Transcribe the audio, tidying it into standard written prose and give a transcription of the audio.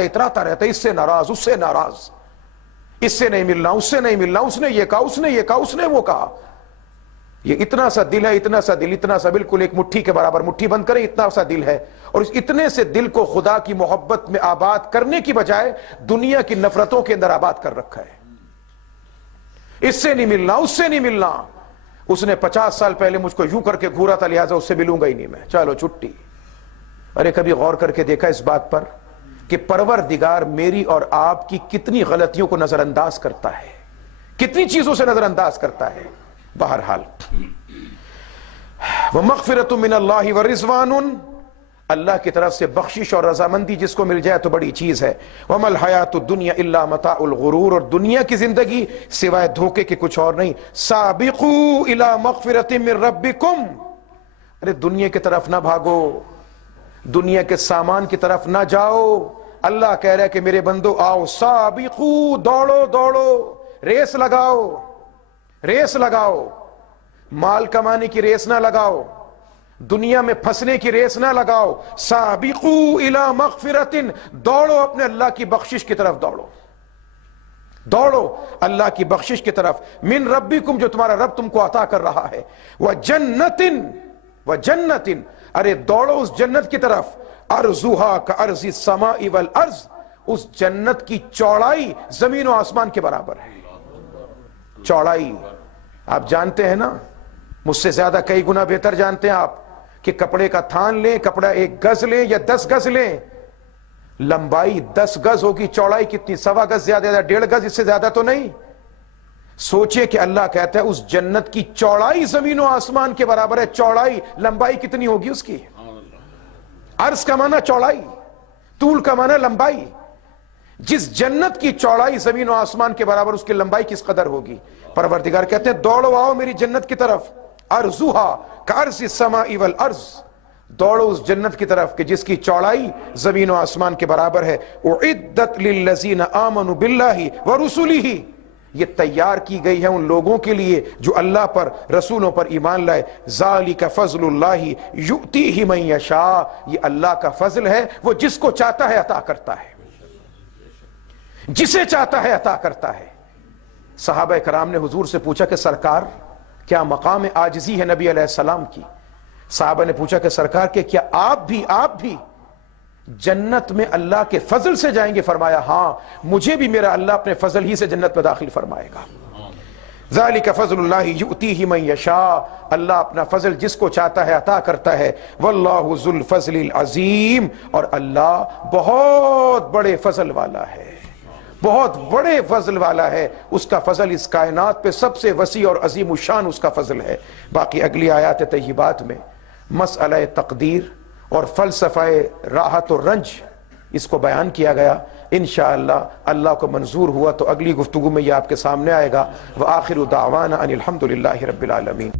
ہے اتراتا رہتا ہے، اس سے ناراض، اس سے ناراض، اس سے نہیں ملنا، اس سے نہیں ملنا، اس نے یہ کہا، اس نے یہ کہا، اس نے وہ کہا۔ یہ اتنا سا دل ہے، اتنا سا دل، اتنا سا، بالکل ایک مٹھی کے برابر، مٹھی بند کریں اتنا سا دل ہے، اور اس اتنے سے دل کو خدا کی محبت میں آباد کرنے کی بجائے دنیا کی نفرتوں کے اندر آباد کر رکھا ہے۔ اس سے نہیں ملنا، اس سے نہیں ملنا، اس نے 50 سال پہلے مجھ کو یوں کر کے گھورا تھا، لہٰذا اس سے ملوں گا ہی نہیں میں، چلو چھٹی۔ ارے کبھی غور کر کے دیکھا اس بات پر کہ پروردگار میری اور آپ کی کتنی غلطیوں کو نظر انداز کرتا ہے، کتنی چیزوں سے نظر انداز کرتا ہے۔ بہرحال وَمَغْفِرَةٌ مِّنَ اللَّهِ وَرِضْوَانٌ، اللہ کی طرف سے بخشش اور رضامندی جس کو مل جائے تو بڑی چیز ہے۔ وَمَا الْحَيَاةُ الدُّنْيَا إِلَّا مَتَاعُ الْغُرُورِ، اور دنیا کی زندگی سوائے دھوکے کے کچھ اور نہیں۔ سَابِقُوا إِلَى مَغْفِرَةٍ مِّن رَبِّكُمْ، ارے دنیا کی طرف نہ بھاگو، دنیا کے سامان کی طرف نہ جاؤ۔ اللہ کہہ رہا ہے کہ میرے بندو آؤ، سابقو، دوڑو دوڑو، ریس لگاؤ، ریس لگاؤ، مال کمانے کی ریس نہ لگاؤ، دنیا میں پھنسنے کی ریس نہ لگاؤ۔ سابقو الی مغفرۃ، دوڑو اپنے اللہ کی بخشش کی طرف، دوڑو دوڑو اللہ کی بخشش کی طرف، من ربکم، جو تمہارا رب تم کو عطا کر رہا ہے، وجنت، وجنت، ارے دوڑو اس جنت کی طرف، ارضھا کارض السماء والارض، اس جنت کی چوڑائی زمین و آسمان کے برابر ہے۔ چوڑائی آپ جانتے ہیں نا، مجھ سے زیادہ کئی گنا بہتر جانتے ہیں آپ کہ کپڑے کا تھان لیں، کپڑا 1 گز لیں یا 10 گز لیں، لمبائی 10 گز ہوگی، چوڑائی کتنی؟ 1.25 گز، زیادہ 1.5 گز، اس سے زیادہ تو نہیں۔ سوچیں کہ اللہ کہتا ہے اس جنت کی چوڑائی زمین و آسمان کے برابر ہے، چوڑائی، لمبائی کتنی ہوگی اس کی؟ عرض کا معنی چوڑائی، طول کا معنی لمبائی۔ جس جنت کی چوڑائی زمین و آسمان کے برابر، اس کی لمبائی کس قدر ہوگی؟ پروردگار کہتے ہیں دوڑو آؤ میری جنت کی طرف، ارضھا کعرض السماء والارض، دوڑو اس جنت کی طرف کہ جس کی چوڑائی زمین و آسمان کے برابر ہے۔ اعدت للذین آمنوا باللہ ورسلہ، یہ تیار کی گئی ہے ان لوگوں کے لیے جو اللہ پر، رسولوں پر ایمان لائے۔ ذالک فضل اللہ یؤتیہ من یشاء، یہ اللہ کا فضل ہے، وہ جس کو چاہتا ہے عطا کرتا ہے، جسے چاہتا ہے عطا کرتا ہے۔ صحابہ کرام نے حضور سے پوچھا کہ سرکار کیا مقام عاجزی ہے نبی علیہ السلام کی؟ صحابہ نے پوچھا کہ سرکار کہ کیا آپ بھی جنت میں اللہ کے فضل سے جائیں گے؟ فرمایا ہاں، مجھے بھی میرا اللہ اپنے فضل ہی سے جنت میں داخل فرمائے گا۔ ذالک فضل اللہ یؤتیہ من یشاء، اللہ اپنا فضل جس کو چاہتا ہے عطا کرتا ہے۔ واللہ ذو الفضل العظیم، اور اللہ بہت بڑے فضل والا ہے، بہت بڑے فضل والا ہے، اس کا فضل اس کائنات پہ سب سے وسیع اور عظیم الشان اس کا فضل ہے۔ باقی اگلی آیات طیبات میں مسئلہ تقدیر اور فلسفہ راحت و رنج اس کو بیان کیا گیا۔ انشاءاللہ اللہ کو منظور ہوا تو اگلی گفتگو میں یہ آپ کے سامنے آئے گا۔ وآخر دعوانا ان الحمدللہ رب العالمین۔